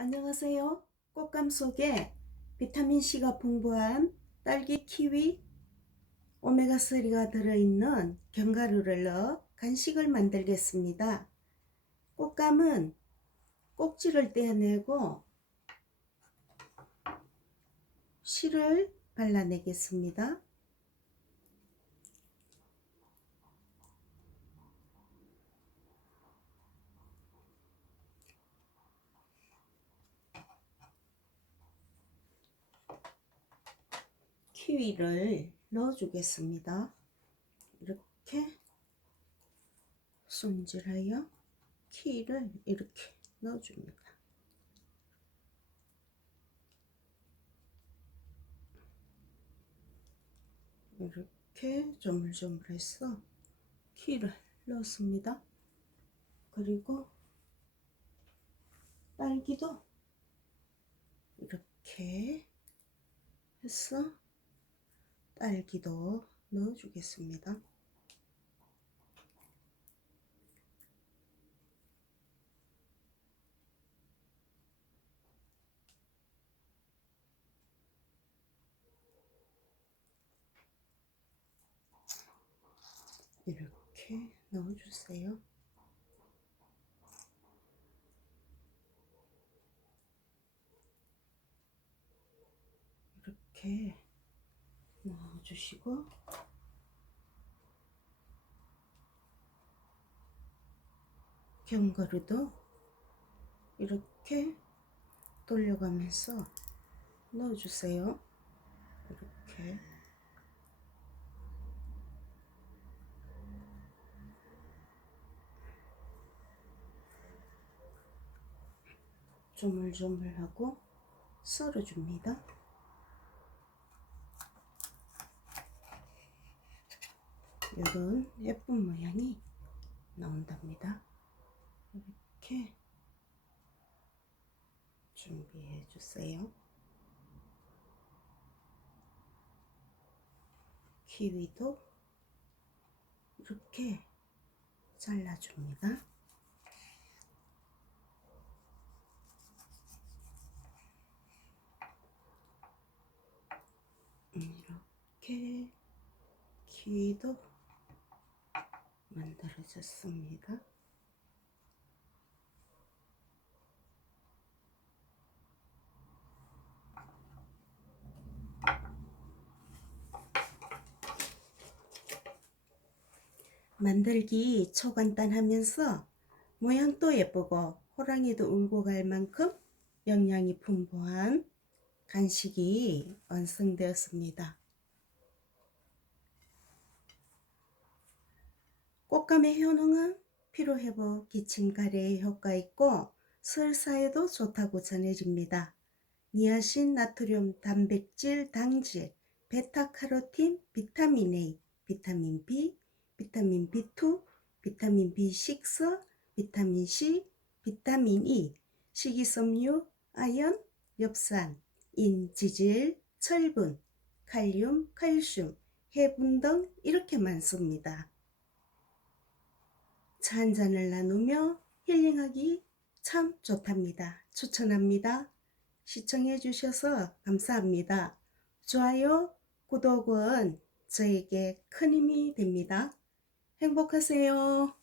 안녕하세요. 꽃감 속에 비타민C가 풍부한 딸기, 키위, 오메가3가 들어있는 견과류를 넣어 간식을 만들겠습니다. 꽃감은 꼭지를 떼어내고 실을 발라내겠습니다. 키위를 넣어주겠습니다. 이렇게 손질하여 키위를 이렇게 넣어줍니다. 이렇게 조물조물해서 키를 넣었습니다. 그리고 딸기도 이렇게 해서 딸기도 넣어주겠습니다. 이렇게 넣어주세요. 이렇게 넣어주시고 견과류도 이렇게 돌려가면서 넣어주세요. 이렇게 조물조물하고 썰어줍니다. 이런 예쁜 모양이 나온답니다. 이렇게 준비해 주세요. 키위도 이렇게 잘라줍니다. 이렇게 키위도 만들어졌습니다. 만들기 초간단하면서 모양도 예쁘고 호랑이도 울고 갈 만큼 영양이 풍부한 간식이 완성되었습니다. 꽃감의 효능은 피로 회복, 기침 가래에 효과 있고 설사에도 좋다고 전해집니다. 니아신, 나트륨, 단백질, 당질, 베타카로틴, 비타민 A, 비타민 B, 비타민 B2, 비타민 B6, 비타민 C, 비타민 E, 식이섬유, 아연, 엽산, 인, 지질, 철분, 칼륨, 칼슘, 해분 등 이렇게 많습니다. 차 한 잔을 나누며 힐링하기 참 좋답니다. 추천합니다. 시청해 주셔서 감사합니다. 좋아요, 구독은 저에게 큰 힘이 됩니다. 행복하세요.